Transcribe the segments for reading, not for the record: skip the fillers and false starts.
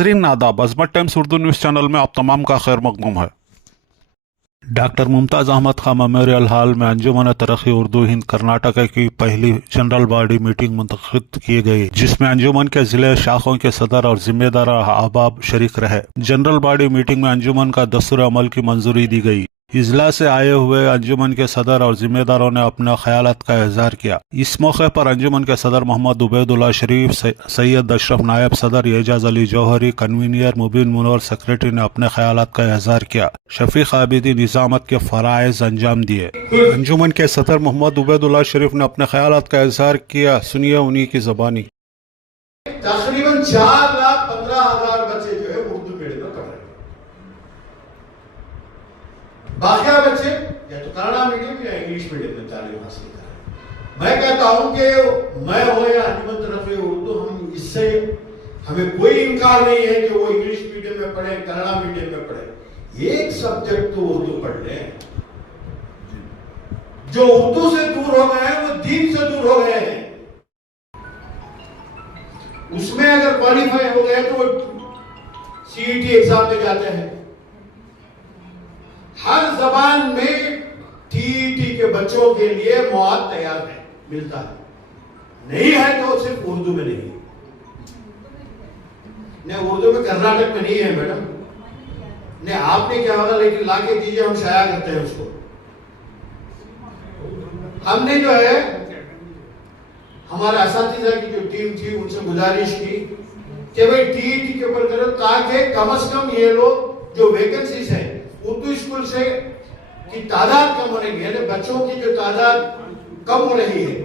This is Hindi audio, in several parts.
नाजरीन आदाब, अजमत टाइम्स उर्दू न्यूज़ चैनल में आप तमाम का खैर मकदूम है। डॉक्टर मुमताज़ अहमद खां मेमोरियल हॉल में अंजुमन तरक्की उर्दू हिंद कर्नाटक की पहली जनरल बॉडी मीटिंग मुनक़िद की गई, जिसमें अंजुमन के जिले शाखों के सदर और जिम्मेदार अहबाब शरीक रहे। जनरल बॉडी मीटिंग में अंजुमन का दस्तूर अमल की मंजूरी दी गई। इजलास से आए हुए अंजुमन के सदर और जिम्मेदारों ने अपने ख्यालात का इजहार किया। इस मौके पर अंजुमन के सदर मोहम्मद उबैदुल्लाह शरीफ, सैयद अशरफ नायब सदर, एजाज अली जौहरी, कन्वीनियर मुबीन मुनवर, सेक्रेटरी ने अपने ख्यालात का इजहार किया। शफीक आबिदी निजामत के फराइज अंजाम दिए। अंजुमन के सदर मोहम्मद उबैदुल्लाह शरीफ ने अपने ख्यालात का इजहार किया। सुनिए उन्हीं की ज़बानी। तकरीबन 4,15,000 बच्चे जो है उर्दू मीडियम में पढ़ रहे हैं। बाकी बच्चे या तो कन्नड़ा मीडियम या इंग्लिश मीडियम में तालीम हासिल कर रहे हैं। मैं कहता हूं कि मैं हो या अंजुमन तरक्की उर्दू, हम इससे हमें कोई इनकार नहीं है कि वो इंग्लिश मीडियम में पढ़े, कन्नड़ा मीडियम में पढ़े। एक सब्जेक्ट तो उर्दू पढ़ लें। जो उर्दू से दूर हो गए हैं वो दीन से दूर हो गए हैं। उसमें अगर क्वालिफाई हो गए तो वो सीईटी एग्जाम में जाते हैं। हर जबान में टीईटी के बच्चों के लिए मौत तैयार है, मिलता है। नहीं है तो सिर्फ उर्दू में नहीं। नहीं, उर्दू में कर्नाटक में नहीं है मैडम। नहीं, आपने क्या होगा, लेकिन लाके दीजिए, हम शाया करते हैं उसको। हमने जो है हमारे असातिज़ा की जो टीम थी उनसे गुजारिश की कि भाई टीईटी के ऊपर करो, ताकि कम से कम ये लोग जो वैकेंसीज है उर्दू स्कूल से की तादाद कम हो रही है, यानी बच्चों की जो तादाद कम हो रही है।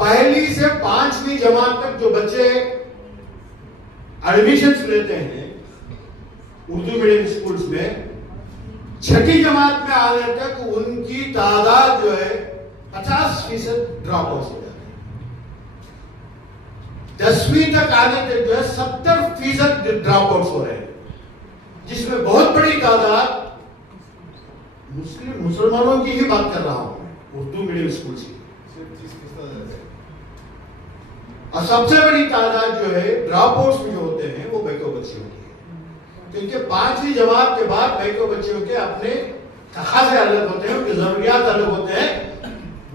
पहली से 5वीं जमात तक जो बच्चे एडमिशन लेते हैं उर्दू मीडियम स्कूल्स में, 6ठी जमात में आने तक उनकी तादाद जो है 50% ड्रॉप आउट हो जाते हैं। 10वीं तक आने तक जो है 70% ड्रॉप आउट हो रहे हैं, जिसमें बहुत बड़ी तादाद मुसलमानों की ही बात कर रहा हूं उर्दू मीडियम स्कूल से। और सबसे बड़ी तादाद जो है ड्रॉप आउट्स में जो होते हैं वो बैको बच्चे होती है, क्योंकि 5वीं जमात के बाद बैको बच्चों के अपने तकाज़े अलग होते हैं, उनकी जरूरियात अलग होते हैं।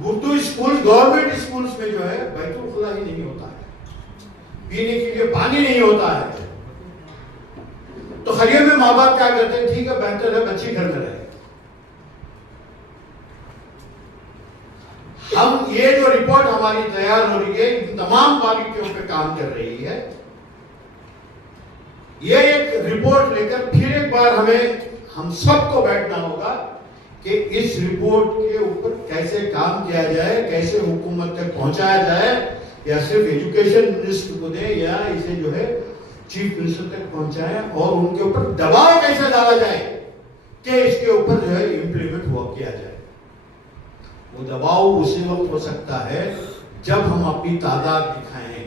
उर्दू स्कूल गवर्नमेंट स्कूल्स में जो है बैतुल खुला ही नहीं होता है, पीने के लिए पानी नहीं होता है। तो खैरियत में माँ बाप क्या करते हैं, ठीक है बेहतर है बच्ची घर में रहे। हम ये जो रिपोर्ट हमारी तैयार हो रही है इन तमाम बारीकियों पे काम कर रही है। ये एक रिपोर्ट लेकर फिर एक बार हम सबको बैठना होगा कि इस रिपोर्ट के ऊपर कैसे काम किया जाए, कैसे हुकूमत तक पहुंचाया जाए, या सिर्फ एजुकेशन मिनिस्टर को दे या इसे जो है चीफ मिनिस्टर तक पहुंचाए, और उनके ऊपर दबाव कैसे डाला जाए कि इसके ऊपर जो है इंप्लीमेंट हुआ किया जाए। वो दबाव उसी वक्त हो सकता है जब हम अपनी तादाद दिखाएं।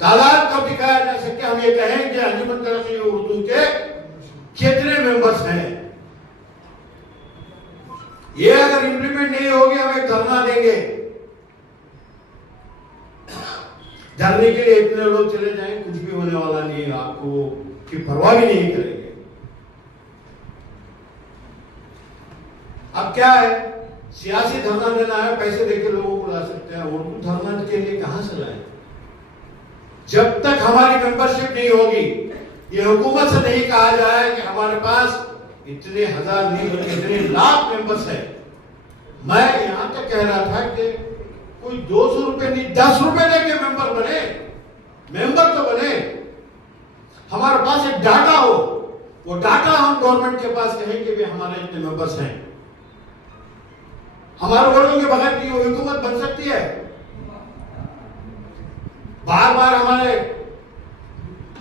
तादाद कब दिखाया जा सकता है, हम ये कहें कि अंजुमन तरक्की उर्दू के कितने मेंबर्स हैं। ये अगर इंप्लीमेंट नहीं होगी हम एक धरना देंगे। धरने के लिए इतने लोग चले जाएं, कुछ भी होने वाला नहीं है, आपको की परवाह भी नहीं करेंगे। अब क्या है, सियासी धरना देना है, पैसे देकर लोगों को ला सकते हैं। उर्दू धरना के लिए कहां से लाएं? जब तक हमारी मेंबरशिप नहीं होगी, ये हुकूमत से नहीं कहा जाए कि हमारे पास इतने हजार नहीं बल्कि इतने लाख मेंबर्स हैं। मैं यहां तक कह रहा था कि कोई 200 रुपए नहीं 10 रुपए देके मेंबर बने, मेंबर तो बने। हमारे पास एक डाटा हो, वो डाटा हम गवर्नमेंट के पास कहें कि हमारे इतने मेंबर्स हैं। हमारे वोटों के बगैर की हुकूमत बन सकती है? बार बार हमारे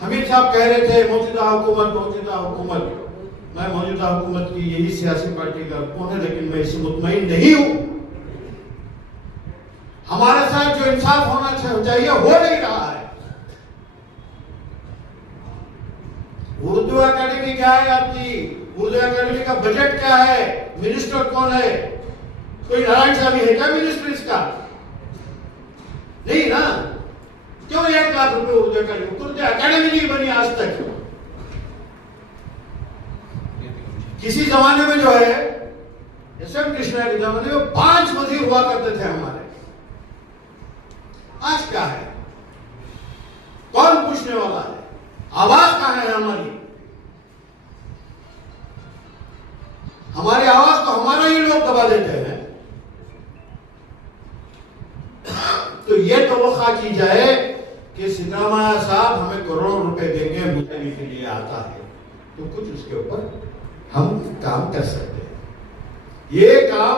हमीद साहब कह रहे थे मौजूदा हुकूमत, मौजूदा हुकूमत। मैं मौजूदा हुकूमत की यही सियासी पार्टी का कौन है, लेकिन मैं इससे मुतमईन नहीं हूं। हमारे साथ जो इंसाफ होना चाहिए हो नहीं रहा है। उर्दू अकेडमी क्या है आपकी? उर्दू अकेडमी का बजट क्या है? मिनिस्टर कौन है? कोई नारायण साहब है क्या मिनिस्टर इसका? नहीं ना। क्यों 1 लाख रुपए उर्दू अकेडमी? उर्दू अकेडमी नहीं बनी आज तक। किसी जमाने में जो है एस.एम. कृष्णा के जमाने में 5 वजीर हुआ करते थे हमारे। आज क्या है? कौन पूछने वाला है? आवाज कहां है हमारी? हमारी आवाज तो हमारा ही लोग दबा देते हैं। तो ये तवक्का की जाए कि सिद्धारामैया साहब हमें करोड़ों रुपए देंगे, मुद्दे के लिए आता है तो कुछ उसके ऊपर हम काम कर सकते हैं। ये काम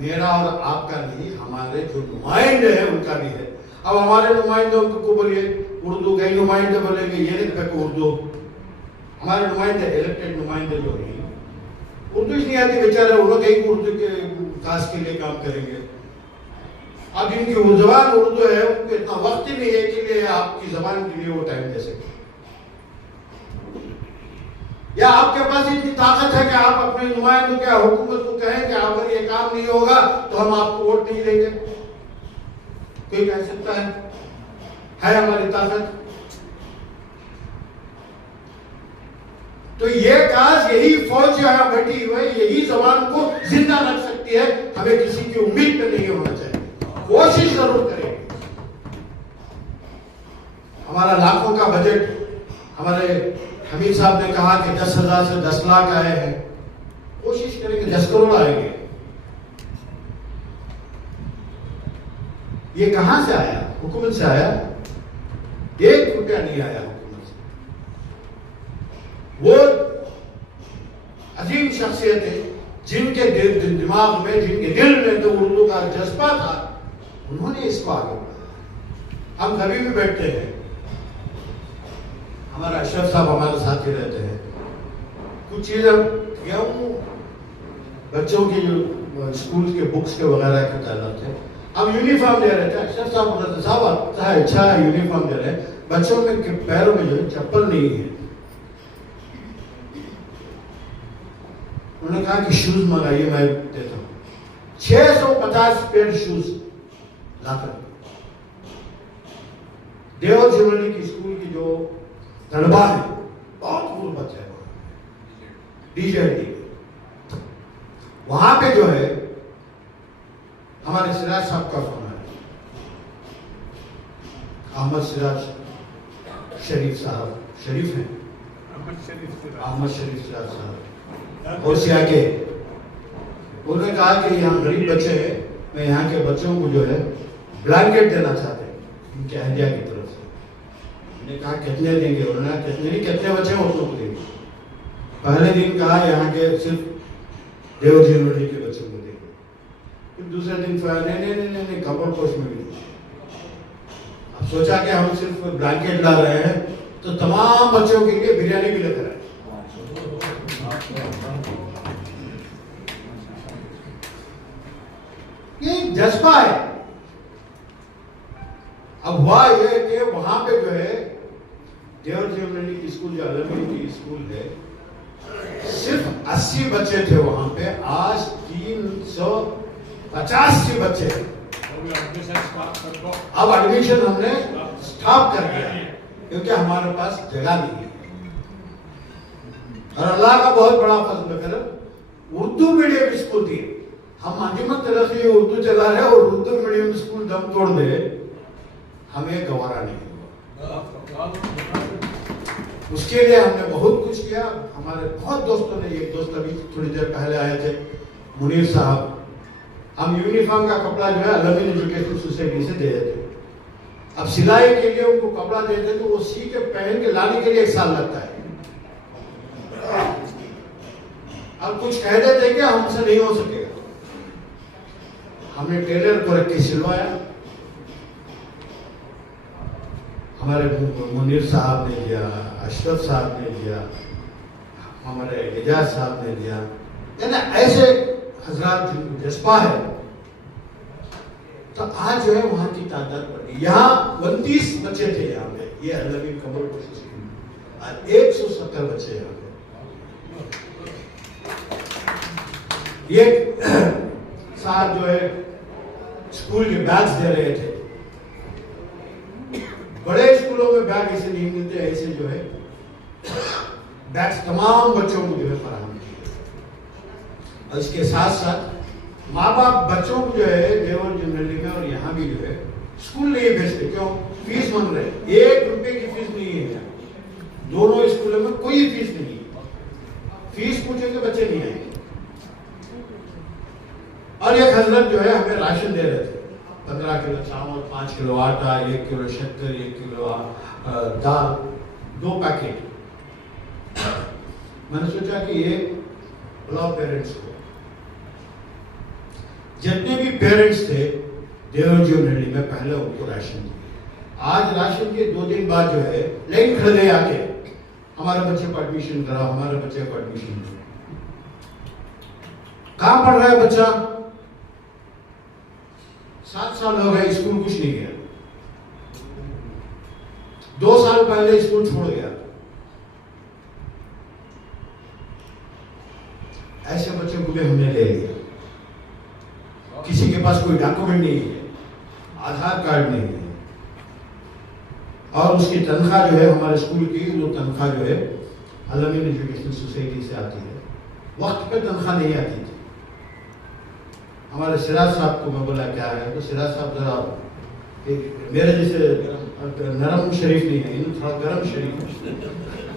मेरा और आपका नहीं, हमारे जो नुमाइंदे हैं उनका भी है। अब हमारे नुमाइंदों को बोलिए उर्दू, कई नुमाइंदे बोलेंगे ये नहीं देखो उर्दू। हमारे नुमाइंदे, इलेक्टेड नुमाइंदे जो हैं उर्दू नहीं आती बेचारे, वो लोग एक उर्दू के काज के लिए काम करेंगे। अब इनकी जबान उर्दू है, उनको इतना वक्त ही नहीं है कि लिए आपकी जबान के लिए वो टाइम दे सके। या आपके पास इतनी ताकत है कि आप अपने नुमाइंदों के हुकूमत को कहें कि अगर ये काम नहीं होगा तो हम आपको वोट नहीं देंगे? कोई कह सकता है हमारी ताकत? तो ये काज, यही फौज यहां बैठी हुई है, यही जबान को जिंदा रख सकती है। हमें किसी की उम्मीद पे नहीं होना चाहिए, कोशिश जरूर करेंगे। हमारा लाखों का बजट, हमारे हमीद साहब ने कहा कि 10,000 से 10 लाख आए हैं, कोशिश करेंगे 10 करोड़ आएंगे। ये कहां से आया? हुकूमत से आया? 1 रुपया नहीं आया हुकूमत से। वो अजीम शख्सियतें जिनके दिमाग में, जिनके दिल में तो उर्दू का जज्बा था, उन्होंने इसको आगे बढ़ाया। हम कभी भी बैठते हैं, हमारा अशरफ साहब हमारे साथ ही रहते हैं, कुछ चीजें गेहूं बच्चों की जो स्कूल के बुक्स के वगैरह के ताल्लुक थे, हम यूनिफॉर्म दे रहे थे। अशरफ साहब बोलते थे साहब अच्छा है यूनिफॉर्म दे रहे हैं, बच्चों के पैरों में जो है चप्पल नहीं है। उन्होंने कहा कि शूज मंगाइए, मैं देता हूं। 650 पेयर शूज लाकर देवर जुमली की स्कूल की जो तलबा है, बहुत गुर्बत है डीजे वहां पे जो है हमारे सिराज साहब का फोन है, अहमद सिराज शरीफ साहब, शरीफ हैं अहमद शरीफ सिराज साहब, और सिया के। उन्होंने कहा कि यहाँ गरीब बच्चे हैं, मैं यहाँ के बच्चों को जो है ब्लैंकेट देना चाहते हैं इनके अहलिया की तरफ से। मैंने कहा कितने देंगे? उन्होंने कहा कितने नहीं, कितने बच्चे हैं उनको देंगे। पहले दिन कहा यहाँ के सिर्फ देवर यूनिवर्सिटी के बच्चों को देंगे, फिर दूसरे दिन नहीं कपड़ पोस्ट में भी। अब सोचा कि हम सिर्फ ब्लैंकेट ला रहे हैं तो तमाम बच्चों के लिए बिरयानी भी लेकर आए। ये जज्बा है। अब हुआ ये कि वहां पे जो है देवर यूनिवर्सिटी स्कूल, जो अलमी की स्कूल है, सिर्फ 80 बच्चे थे वहां पे, आज 385 बच्चे हैं। अब एडमिशन हमने स्टॉप कर दिया क्योंकि हमारे पास जगह नहीं है। और अल्लाह का बहुत बड़ा फजल करम, उर्दू मीडियम स्कूल थी। हम अंजुमन तरक्की उर्दू चला रहे और उर्दू मीडियम स्कूल दम तोड़ दे, हमें गवारा नहीं हुआ। उसके लिए हमने बहुत कुछ किया। हमारे बहुत दोस्तों ने, एक दोस्त अभी थोड़ी देर पहले आए थे, मुनीर साहब, हम यूनिफॉर्म का कपड़ा जो है अलमी एजुकेशन सोसाइटी से दे देते। अब सिलाई के लिए उनको कपड़ा देते तो वो सी के पहन के लाने के लिए 1 साल लगता है। अब कुछ कह देते कि हमसे नहीं हो सकेगा, हमने टेलर को रख के सिलवाया। हमारे मुनीर साहब ने दिया, अशरफ साहब ने दिया, हमारे एजाज साहब ने दिया, यानी ऐसे हजरात जज्बा है। तो आज जो है वहां की तादाद बढ़ी। यहाँ 29 बच्चे थे यहाँ पे, ये अलमी कमर और 170 बच्चे यहाँ पे। ये साहब जो है स्कूल के बैग्स दे रहे थे, बड़े स्कूलों में बैग ऐसे नहीं मिलते, ऐसे जो है बैग्स तमाम बच्चों को जो है फराहम किए। और इसके साथ साथ माँ बाप बच्चों को जो है देवर जनरली में और यहाँ भी जो है स्कूल नहीं भेजते। क्यों? फीस मांग रहे, 1 रुपए की फीस नहीं है। दोनों स्कूलों में कोई फीस नहीं है। फीस पूछेंगे बच्चे नहीं आएंगे। और एक हजरत जो है हमें राशन दे रहे थे, 15 किलो चावल, 5 किलो आटा, 1 किलो शक्कर, 1 किलो दाल, 2 पैकेट। मैंने सोचा कि ये बुलाओ पेरेंट्स को। जितने भी पेरेंट्स थे देवरजी नडी में पहले उनको राशन दिए। आज राशन के 2 दिन बाद जो है लाइन खड़े गए आके, हमारे बच्चे को एडमिशन कराओ, हमारे बच्चे को एडमिशन दो। कहां पढ़ रहा है बच्चा? 7 साल हो गए, स्कूल कुछ नहीं गया। 2 साल पहले स्कूल छोड़ गया। ऐसे बच्चों को भी हमने ले लिया। किसी के पास कोई डॉक्यूमेंट नहीं है, आधार कार्ड नहीं है, और उसकी तनख्वाह जो है हमारे स्कूल की, वो तनख्वाह जो है अलमीन एजुकेशन सोसाइटी से आती है। वक्त पे तनख्वाह नहीं आती थी। हमारे सिराज साहब को मैं बोला क्या है, तो सिराज साहब जरा मेरे जैसे नरम शरीफ नहीं है, इन्हें थोड़ा गर्म शरीफ है।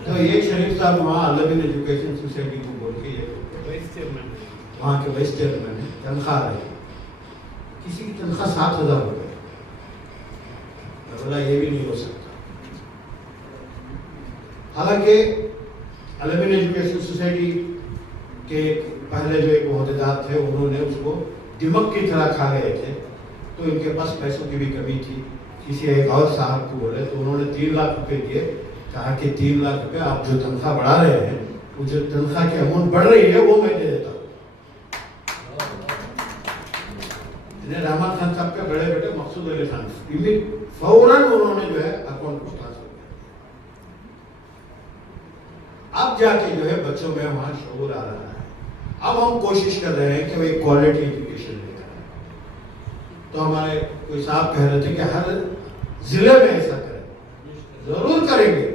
तो एक शरीफ साहब वहाँ अलमीन एजुकेशन सोसाइटी को बोल के वहाँ के वाइस चेयरमैन है, तनख्वाह रही। किसी की तनख्वाह 7,000 रुपये। बोला ये भी नहीं हो सकता। हालांकि अलमीन एजुकेशन सोसाइटी के पहले जो एक अहदेदार थे उन्होंने उसको दिमक की तरह खा गए थे, तो इनके पास पैसों की भी कमी थी। किसी एक और साहब को बोले तो उन्होंने 3 लाख रुपए दिए। कहा कि 3 लाख रुपए आप जो तनख्वाह बढ़ा रहे हैं, वो जो तनख्वाह की अमाउंट बढ़ रही है वो मैं दे देता हूँ। रहमान खान साहब के बड़े बेटे मकसूद अली खान फौरन उन्होंने जो है अकाउंट को ट्रांसफर कर दिया। अब जाके जो है बच्चों में वहां शऊर आ रहा है। अब हम कोशिश कर रहे हैं कि वो एक क्वालिटी एजुकेशन लेकर आए। तो हमारे कोई साहब कह रहे थे कि हर जिले में ऐसा करें। जरूर करेंगे,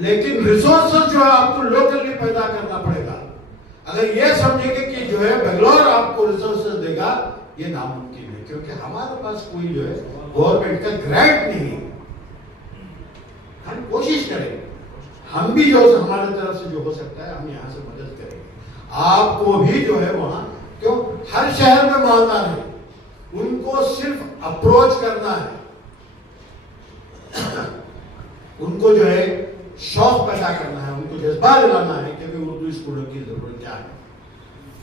लेकिन रिसोर्सेज जो है आपको लोकली पैदा करना पड़ेगा। अगर ये समझेंगे कि जो है बेंगलोर आपको रिसोर्सेज देगा, ये नामुमकिन है, क्योंकि हमारे पास कोई जो है गवर्नमेंट का ग्रांट नहीं है। हम कोशिश करेंगे, हम भी जो हमारे तरफ से जो हो सकता है हम यहाँ से मदद करेंगे। आपको भी जो है वहां, क्यों हर शहर में मालदार है, उनको सिर्फ अप्रोच करना है, उनको जो है शौक पैदा करना है, उनको जज्बा दिलाना है कि उर्दू स्कूलों की जरूरत क्या है।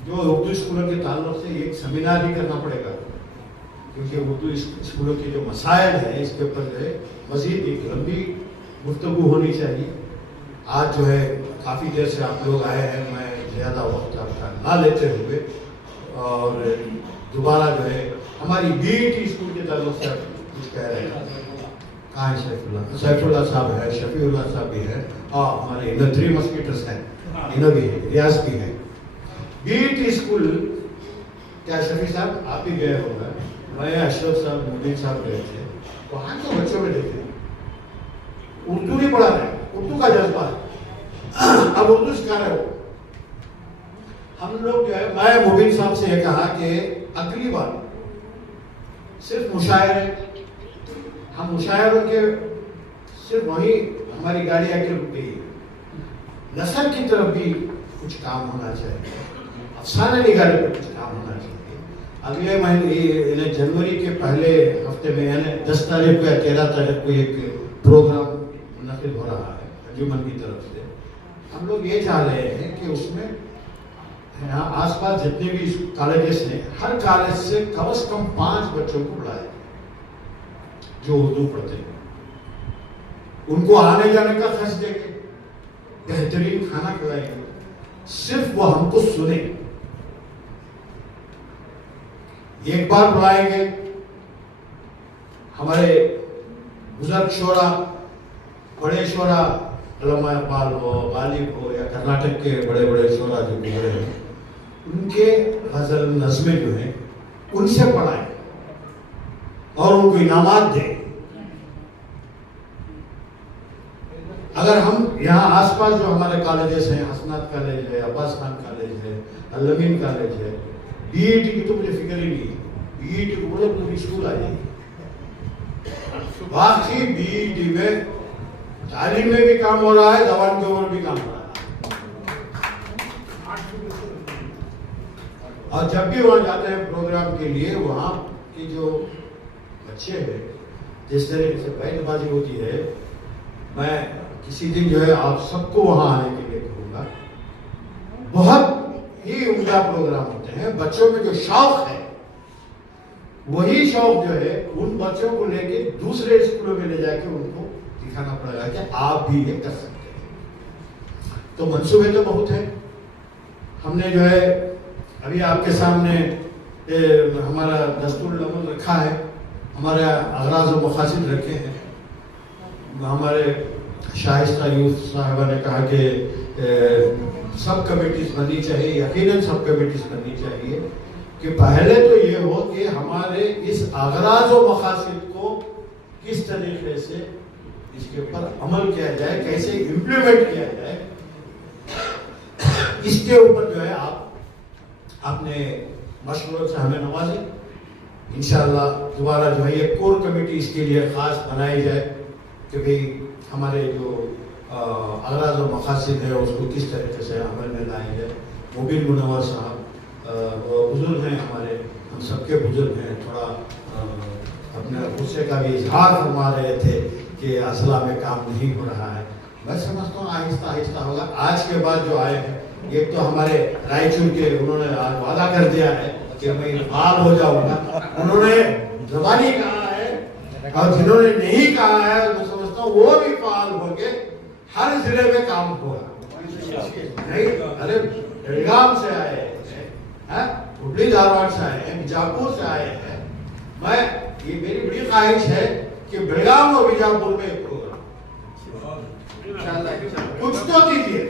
जो उर्दू स्कूलों के ताल्लुक से एक सेमिनार भी करना पड़ेगा, क्योंकि उर्दू स्कूलों के जो मसाइल है इसके ऊपर जो है मजीद एक लंबी गुफ्तगू होनी चाहिए। आज जो है काफ़ी देर से आप लोग आए हैं, मैं ज़्यादा वक्त आपका ना लेते हुए और दोबारा जो है हमारी बीटी स्कूल के ताल्लुक से कुछ कह रहे हैं। कहाँ है सैफुल्ला साहब है, शफीउल्लाह साहब भी है, और हमारे इधर 3 मस्कीटर्स हैं, इन्हें भी है, रियाज भी है। बीटी स्कूल क्या शफी साहब आप ही गए होगा, मैं अशरफ साहब मुबीन साहब गए थे। वहाँ के बच्चों में देखे उर्दू नहीं पढ़ा रहे, उर्दू का जज्बा है, अब उर्दू सिखा रहे हो। हम लोग जो है, मैं मुबीन साहब से ये कहा कि अगली बार सिर्फ मुशायरे, हम मुशायरों के सिर्फ वही हमारी गाड़ी आके रुक गई, नस्ल की तरफ भी कुछ काम होना चाहिए, अफसाने निकाले पर कुछ काम होना चाहिए। अगले महीने जनवरी के पहले हफ्ते में यानी 10 तारीख को या 13 तारीख को एक प्रोग्राम मुनक़िद हो रहा है अंजुमन की तरफ से। हम लोग ये चाह रहे हैं कि उसमें यहाँ आसपास जितने भी कॉलेजेस हैं, हर कॉलेज से कम 5 बच्चों को बुलाए जो उर्दू पढ़ते हैं, उनको आने जाने का खर्च देंगे, बेहतरीन खाना खिलाएंगे, सिर्फ वो हमको सुने। एक बार बुलाएंगे, हमारे बुजुर्ग शोरा, बड़े शोरा, अल्लामा इकबाल हो, गालिब हो, या कर्नाटक के बड़े बड़े शोरा जो गुजरे हैं, उनके गजल नज़्में जो हैं उनसे पढ़ाएं और उनको इनामात दें। अगर हम यहाँ आसपास जो हमारे कॉलेजेस हैं, हसनात कॉलेज है, अब्बास खान कॉलेज है, अल-अमीन कॉलेज है, बीईटी की तो मुझे फिक्र ही नहीं है। बीईटी को बोले पूरी स्कूल आ जाएगी। बाकी बीईटी में तालीम में भी काम हो रहा है, दवान के ऊपर भी काम हो रहा है। और जब भी वहाँ जाते हैं प्रोग्राम के लिए, वहाँ की जो बच्चे हैं, जिस तरीके से बैठबाजी होती है, मैं किसी दिन जो है आप सबको वहाँ आने के लिए कहूँगा। बहुत ही उम्दा प्रोग्राम होते हैं। बच्चों में जो शौक है, वही शौक जो है उन बच्चों को लेके दूसरे स्कूलों में ले जाके उनको दिखाना पड़ेगा कि आप भी ये कर सकते हैं। तो मंसूबे तो बहुत है। हमने जो है अभी आपके सामने हमारा दस्तूर अमल रखा है, हमारे अगराज और मकासद रखे हैं। हमारे शाइस्ता यूथ साहबा ने कहा कि सब कमेटीज बननी चाहिए, यकीनन सब कमेटीज बननी चाहिए। कि पहले तो ये हो कि हमारे इस अगराज और मकासद को किस तरीके से इसके ऊपर अमल किया जाए, कैसे इम्प्लीमेंट किया जाए, इसके ऊपर जो है आप अपने मशवरों से हमें नवाजें। इंशाअल्लाह दोबारा जो है ये कोर कमेटी इसके लिए खास बनाई जाए कि भाई हमारे जो अगराज और मकासद है उसको किस तरीके से अमल में लाया जाए। मुबीन मुनव्वर साहब बुजुर्ग हैं हमारे, हम सबके बुजुर्ग हैं, थोड़ा अपने गुस्से का भी इजहार फरमा रहे थे कि असला में काम नहीं हो रहा है। मैं समझता हूँ आहिस्ता आहिस्ता होगा। आज के बाद जो आए हैं, एक तो हमारे रायचूर के, उन्होंने आज वादा कर दिया है कि मैं फाल हो जाऊंगा, उन्होंने जबानी कहा है, और जिन्होंने नहीं कहा है मैं समझता हूँ वो भी फाल होंगे, हर जिले में काम होगा। नहीं, अरे बेलगाम से आए हैं, हुबली धारवाड़ से आए हैं, बीजापुर से आए हैं। मैं ये मेरी बड़ी ख्वाहिश है कि बेलगाम और बीजापुर में एक प्रोग्राम कुछ तो कीजिए।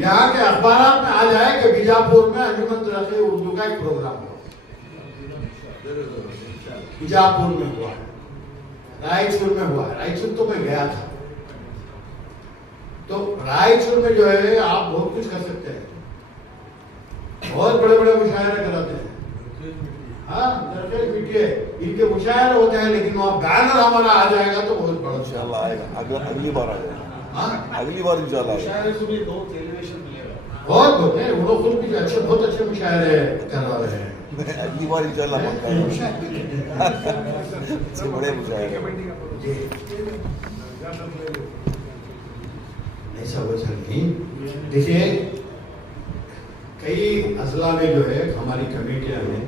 यहाँ के अखबार में आ जाए कि बीजापुर में अंजुमन तरक्की उर्दू का एक प्रोग्राम हो। बीजापुर में हुआ, रायचूर में हुआ। रायचूर तो मैं गया था। तो रायचूर में जो है आप बहुत कुछ कर सकते हैं, बहुत बड़े बड़े मुशायरे कराते हैं। हाँ, इनके मुशायरे होते हैं, लेकिन वहाँ बैनर हमारा आ जाएगा तो बहुत बड़ा इंशाल्लाह आएगा। अगली बार आ जाएगा। अगली बार इंशाल्लाह बहुत होते हैं। वो लोग खुद भी अच्छे, बहुत अच्छे मुशायरे करवा रहे हैं। अगली बार इंशाल्लाह बड़े मुशायरे। ऐसा वजह नहीं। देखिए कई अजला में जो है हमारी कमेटियां हैं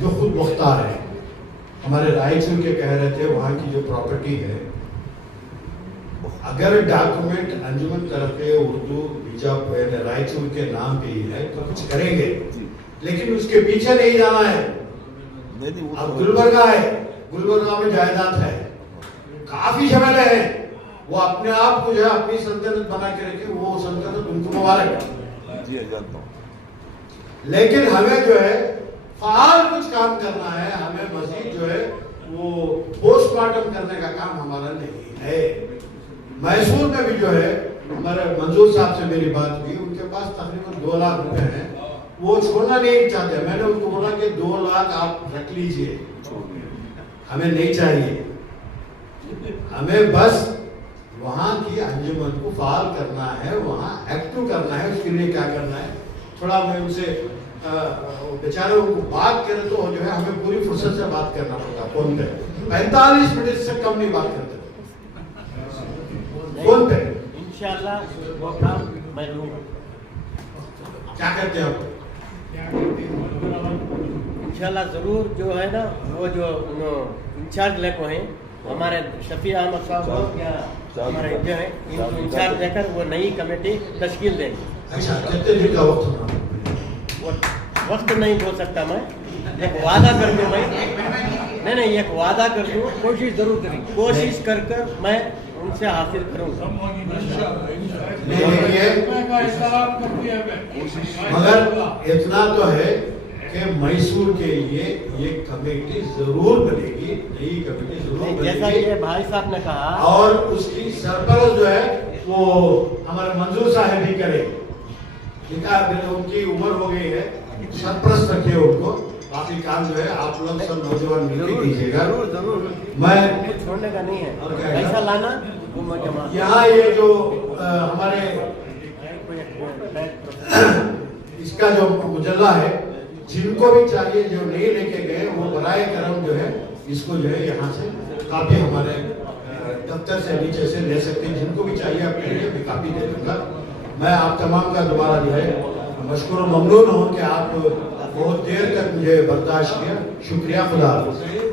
जो खुद मुख्तार है। हमारे रायचूर के कह रहे थे वहाँ की जो प्रॉपर्टी है, अगर डॉक्यूमेंट अंजुमन तरक्की उर्दू बीजापुर रायचूर के नाम पे ही है तो कुछ करेंगे, लेकिन उसके पीछे नहीं जाना है। अब गुलबर्गा है, गुलबर्गा में जायदाद है, काफी जमीनें हैं, वो अपने आप को जो है अपनी सल्तनत बना के रखे, वो सल्तनत उनको मुबारक। लेकिन हमें जो है फाल कुछ काम करना है। हमें मजीद जो है वो पोस्टमार्टम करने का काम हमारा नहीं है। मैसूर में भी जो है हमारे मंजूर साहब से मेरी बात हुई, उनके पास तकरीबन 2 लाख रुपए हैं, वो छोड़ना नहीं चाहते। मैंने उनको बोला कि 2 लाख आप रख लीजिए, हमें नहीं चाहिए, हमें बस वहाँ की अंजुमन को फाल करना है, वहाँ एक्टिव करना है। उसके लिए क्या करना है, थोड़ा मैं उनसे बेचारों को बात करें तो जो है हमें पूरी फुर्सत से बात करना पड़ता फोन पे। 45 मिनट से कम नहीं बात करते फोन पे। इंशाल्लाह वो काम मैं लूंगा। क्या कहते हैं आप? इंशाल्लाह जरूर जो है ना, वो जो इंचार्ज लेको हैं हमारे शफी अहमद साहब हो या हमारे जो है, इनको इंचार्ज लेकर वो नई कमेटी तश्कील देंगे। अच्छा, कितने दिन का वक्त होना? वक्त नहीं बोल सकता मैं, एक वादा कर दूं मैं, नहीं एक वादा कर दूं, कोशिश जरूर करेंगे, कोशिश कर कर मैं उनसे हासिल करूंगा। मगर इतना तो है कि मैसूर के लिए ये कमेटी जरूर बनेगी, नई कमेटी जरूर जैसा बनेगी। कि भाई साहब ने कहा, और उसकी सरपरस्त जो है वो हमारे मंजूर साहब भी करे। उनकी उम्र हो गई है, सरपरस्त रखिए उनको, बाकी काम जो है आप लोग सब नौजवान मिलकर कीजिएगा। जरूर मैं छोड़ने का नहीं है, और क्या है? पैसा लाना वो मैं जमा यहाँ ये जो हमारे इसका जो मुजल्ला है, जिनको भी चाहिए जो नहीं लेके गए वो बराए करम जो है इसको जो है यहाँ से काफी हमारे दफ्तर से नीचे से ले सकते हैं। जिनको भी चाहिए अपने लिए भी काफी दे दूंगा। मैं आप तमाम का दोबारा जो है मशकूर ममनून हूँ कि आप बहुत देर तक मुझे बर्दाश्त किया। शुक्रिया, खुदा हाफ़िज़।